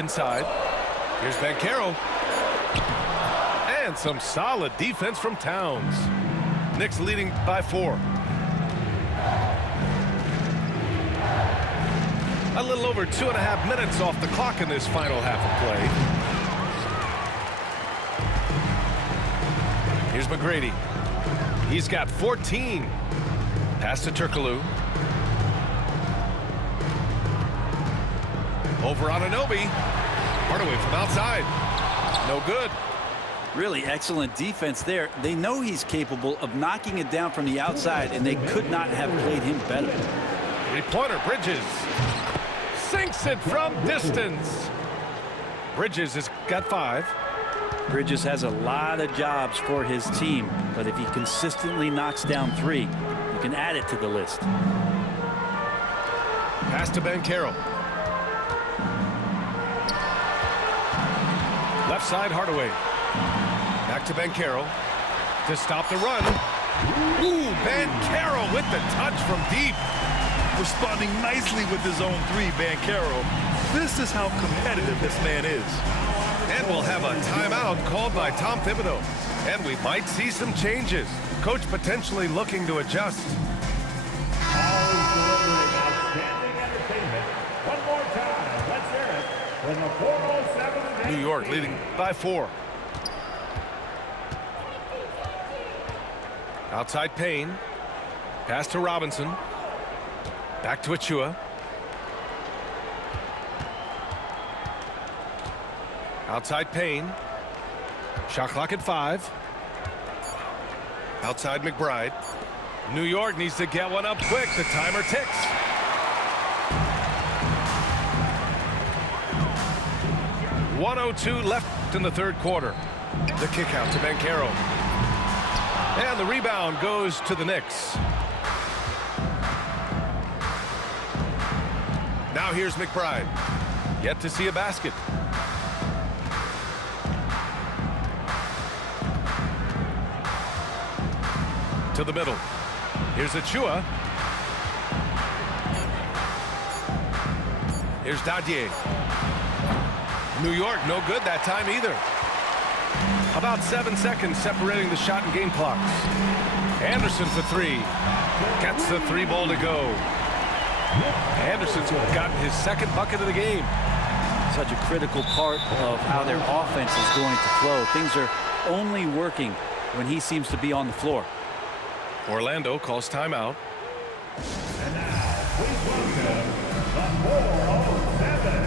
Inside. Here's Banchero. And some solid defense from Towns. Knicks leading by 4. A little over 2.5 minutes off the clock in this final half of play. Here's McGrady. He's got 14. Pass to Turkoglu. Over on Anunoby. Hardaway from outside. No good. Really excellent defense there. They know he's capable of knocking it down from the outside, and they could not have played him better. Three-pointer, Bridges. Sinks it from distance. Bridges has got 5. Bridges has a lot of jobs for his team, but if he consistently knocks down 3, you can add it to the list. Pass to Banchero. Left side, Hardaway. Back to Banchero to stop the run. Ooh, Banchero with the touch from deep. Responding nicely with his own 3, Banchero. This is how competitive this man is. And we'll have a timeout called by Tom Thibodeau. And we might see some changes. Coach potentially looking to adjust. Always delivering outstanding entertainment. One more time, let's hear it from the 407. New York leading by 4. Outside Payne. Pass to Robinson. Back to Achua. Outside Payne. Shot clock at 5. Outside McBride. New York needs to get one up quick. The timer ticks. .102 left in the third quarter. The kick out to Banchero. And the rebound goes to the Knicks. Now here's McBride. Yet to see a basket. To the middle. Here's Achua. Here's Dadier. New York no good that time either. About 7 seconds separating the shot and game clocks. Anderson for 3. Gets the 3-ball to go. Anderson's gotten his second bucket of the game. Such a critical part of how their offense is going to flow. Things are only working when he seems to be on the floor. Orlando calls timeout. And now, please welcome the 407.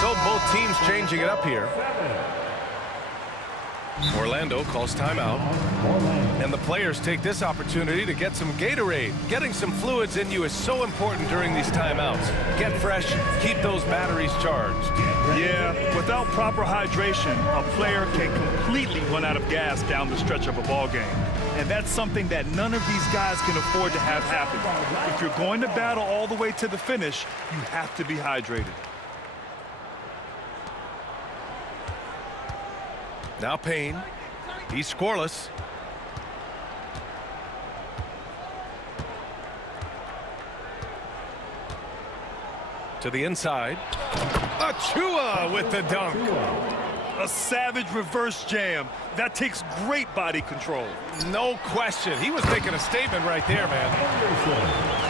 So both teams changing it up here. Orlando calls timeout. And the players take this opportunity to get some Gatorade. Getting some fluids in you is so important during these timeouts. Get fresh, keep those batteries charged. Yeah, without proper hydration, a player can completely run out of gas down the stretch of a ball game. And that's something that none of these guys can afford to have happen. If you're going to battle all the way to the finish, you have to be hydrated. Now Payne. He's scoreless. To the inside. Achua with the dunk. A savage reverse jam. That takes great body control. No question. He was making a statement right there, man.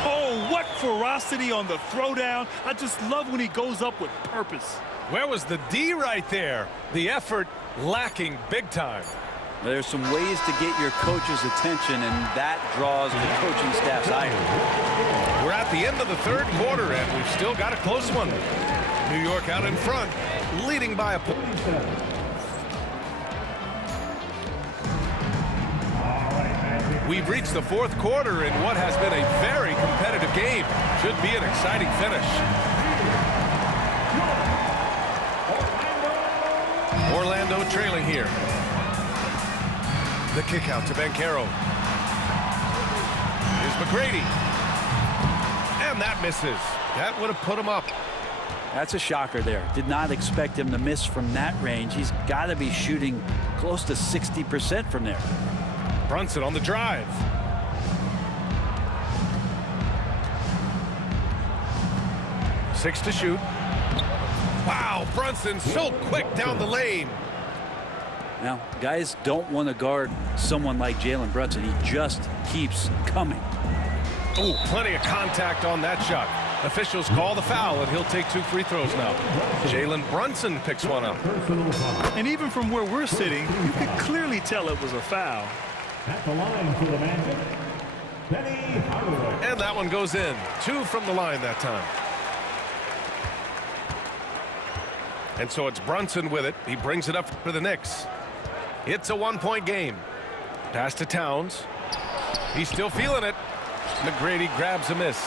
Oh, what ferocity on the throwdown. I just love when he goes up with purpose. Where was the D right there? The effort lacking big time. There's some ways to get your coach's attention, and that draws the coaching staff's ire. We're at the end of the third quarter, and we've still got a close one. New York out in front, leading by a point. We've reached the fourth quarter in what has been a very competitive game. Should be an exciting finish. Orlando trailing here. The kick out to Banchero. Here's McGrady. And that misses. That would have put him up. That's a shocker there. Did not expect him to miss from that range. He's got to be shooting close to 60% from there. Brunson on the drive. Six to shoot. Wow, Brunson so quick down the lane. Now, guys don't want to guard someone like Jalen Brunson. He just keeps coming. Oh, plenty of contact on that shot. Officials call the foul, and he'll take 2 free throws now. Jalen Brunson picks one up. And even from where we're sitting, you could clearly tell it was a foul. At the line for the Magic, Penny Hardaway. And that one goes in. 2 from the line that time. And so it's Brunson with it. He brings it up for the Knicks. It's a 1-point game. Pass to Towns. He's still feeling it. McGrady grabs a miss.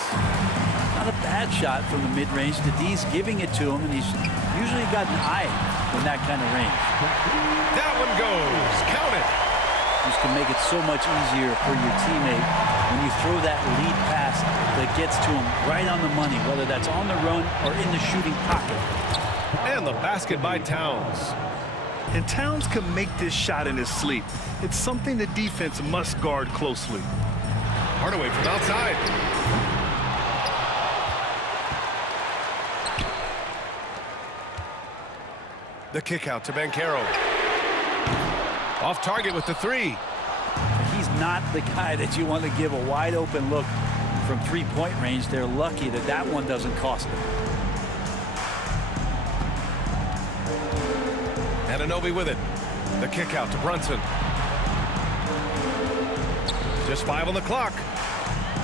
Not a bad shot from the mid-range. The D's giving it to him, and he's usually got an eye in that kind of range. That one goes. Count it. Just can make it so much easier for your teammate when you throw that lead pass that gets to him right on the money, whether that's on the run or in the shooting pocket. And the basket by Towns. And Towns can make this shot in his sleep. It's something the defense must guard closely. Hardaway from outside. The kick out to Banchero. Off target with the 3. He's not the guy that you want to give a wide open look from 3-point range. They're lucky that that one doesn't cost them. Anunoby with it. The kick out to Brunson. Just 5 on the clock.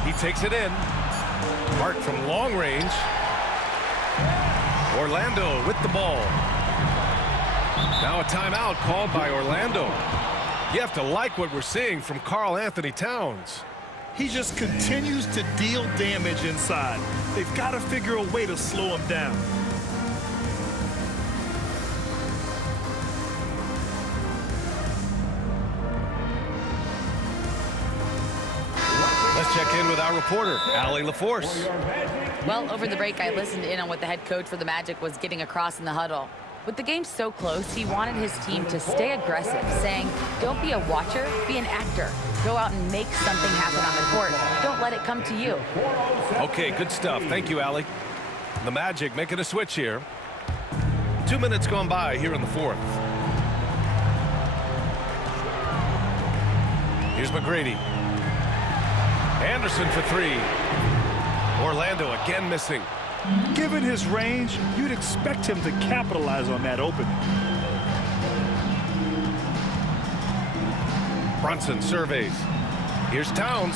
He takes it in. Hart from long range. Orlando with the ball. Now a timeout called by Orlando. You have to like what we're seeing from Karl Anthony Towns. He just continues to deal damage inside. They've got to figure a way to slow him down. Let's check in with our reporter, Allie LaForce. Well, over the break, I listened in on what the head coach for the Magic was getting across in the huddle. With the game so close, he wanted his team to stay aggressive, saying, don't be a watcher, be an actor. Go out and make something happen on the court. Don't let it come to you. Okay, good stuff. Thank you, Allie. The Magic making a switch here. 2 minutes gone by here in the 4th. Here's McGrady. Anderson for 3. Orlando again missing. Given his range, you'd expect him to capitalize on that opening. Brunson surveys. Here's Towns.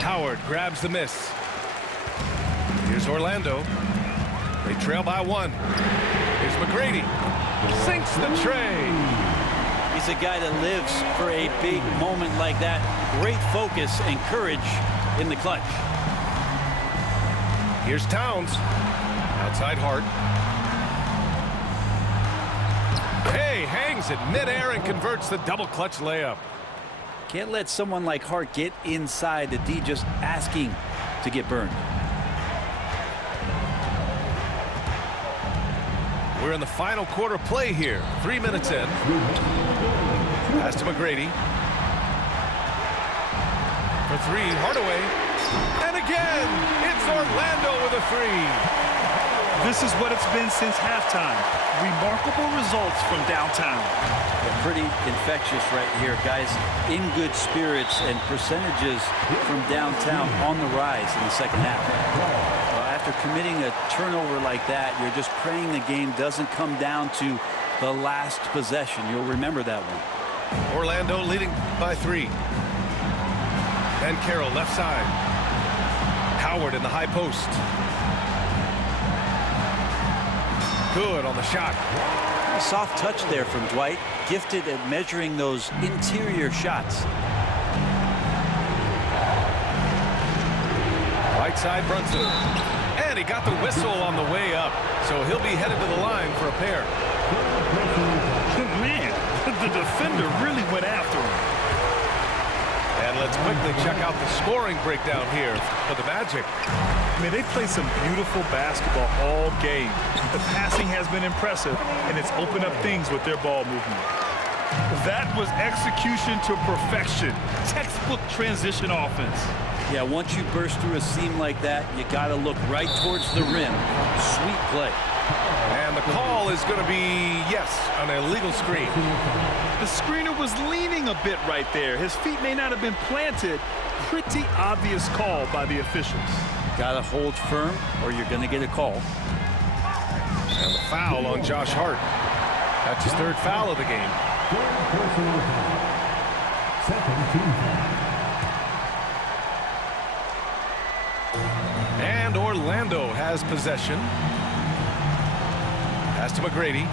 Howard grabs the miss. Here's Orlando. They trail by 1. Here's McGrady. Sinks the tray. He's a guy that lives for a big moment like that. Great focus and courage in the clutch. Here's Towns. Outside Hart. Hey, hangs it midair and converts the double clutch layup. Can't let someone like Hart get inside. The D just asking to get burned. We're in the final quarter play here. 3 minutes in. Pass to McGrady. For 3, Hardaway. And again, it's Orlando with a 3. This is what it's been since halftime. Remarkable results from downtown. They're pretty infectious right here, guys. In good spirits and percentages from downtown on the rise in the second half. After committing a turnover like that, you're just praying the game doesn't come down to the last possession. You'll remember that one. Orlando leading by 3. Banchero left side. Howard in the high post. Good on the shot. A soft touch there from Dwight. Gifted at measuring those interior shots. Right side Brunson. And he got the whistle on the way up. So he'll be headed to the line for a pair. Man, the defender really went after him. And let's quickly check out the scoring breakdown here for the Magic. I mean, they played some beautiful basketball all game. The passing has been impressive, and it's opened up things with their ball movement. That was execution to perfection. Textbook transition offense. Yeah, once you burst through a seam like that, you got to look right towards the rim. Sweet play. And the call is going to be, yes, an illegal screen. The screener was leaning a bit right there. His feet may not have been planted. Pretty obvious call by the officials. Got to hold firm or you're going to get a call. And the foul on Josh Hart. That's his third foul of the game. And Orlando has possession. Pass to McGrady.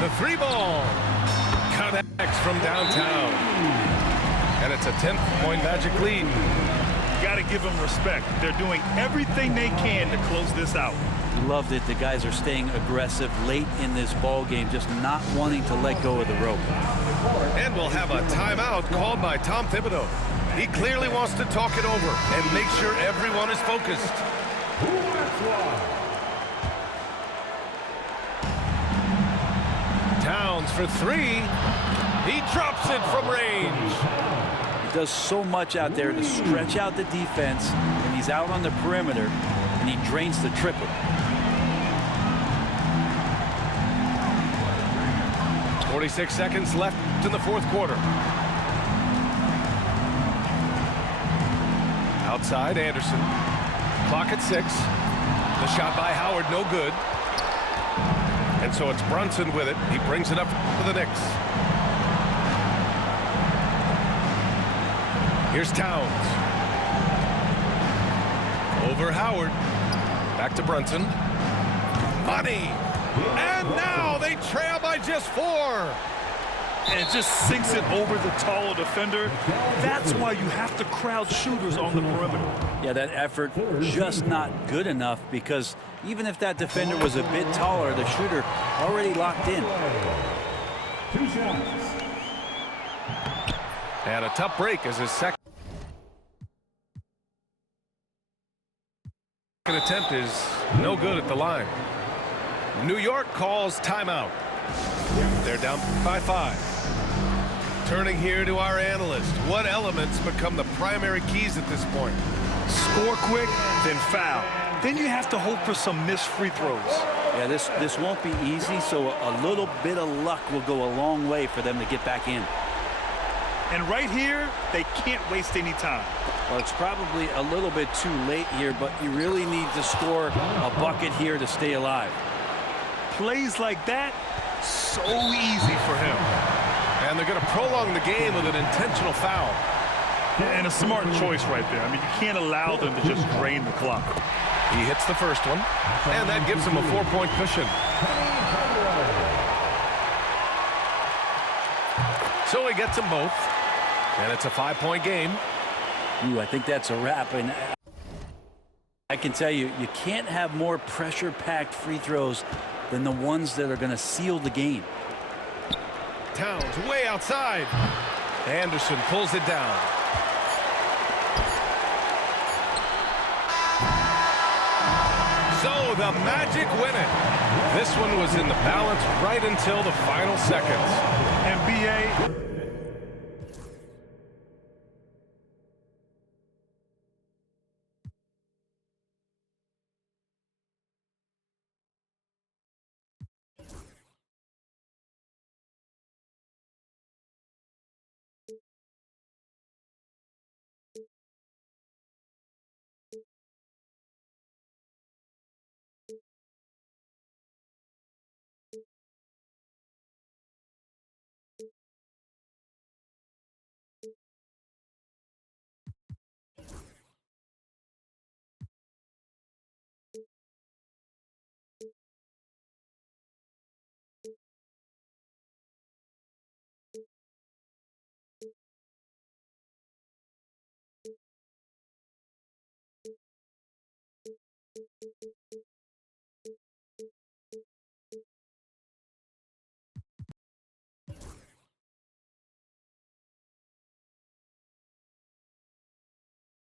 The three ball connects from downtown. And it's a 10-point Magic lead. Got to give them respect. They're doing everything they can to close this out. Love that the guys are staying aggressive late in this ball game, just not wanting to let go of the rope. And we'll have a timeout called by Tom Thibodeau. He clearly wants to talk it over and make sure everyone is focused. Towns for three. He drops it from range. He does so much out there to stretch out the defense, and he's out on the perimeter, and he drains the triple. .46 seconds left in the fourth quarter. Outside, Anderson. Clock at 6. The shot by Howard, no good. And so it's Brunson with it. He brings it up for the Knicks. Here's Towns. Over Howard. Back to Brunson. Money. And now they trail by just 4. And just sinks it over the taller defender. That's why you have to crowd shooters on the perimeter. Yeah, that effort just not good enough, because even if that defender was a bit taller, the shooter already locked in. 2 shots. And a tough break as his second attempt is no good at the line. New York calls timeout. They're down by 5. Turning here to our analyst. What elements become the primary keys at this point? Score quick, then foul. Then you have to hope for some missed free throws. Yeah, this won't be easy, so a little bit of luck will go a long way for them to get back in. And right here, they can't waste any time. Well, it's probably a little bit too late here, but you really need to score a bucket here to stay alive. Plays like that, so easy for him. And they're going to prolong the game with an intentional foul. And a smart choice right there. I mean, you can't allow them to just drain the clock. He hits the first one, and that gives him a 4-point cushion. So he gets them both, and it's a 5-point game. Ooh, I think that's a wrap. And I can tell you, you can't have more pressure-packed free throws than the ones that are going to seal the game. Towns way outside. Anderson pulls it down. So the Magic win it. This one was in the balance right until the final seconds. NBA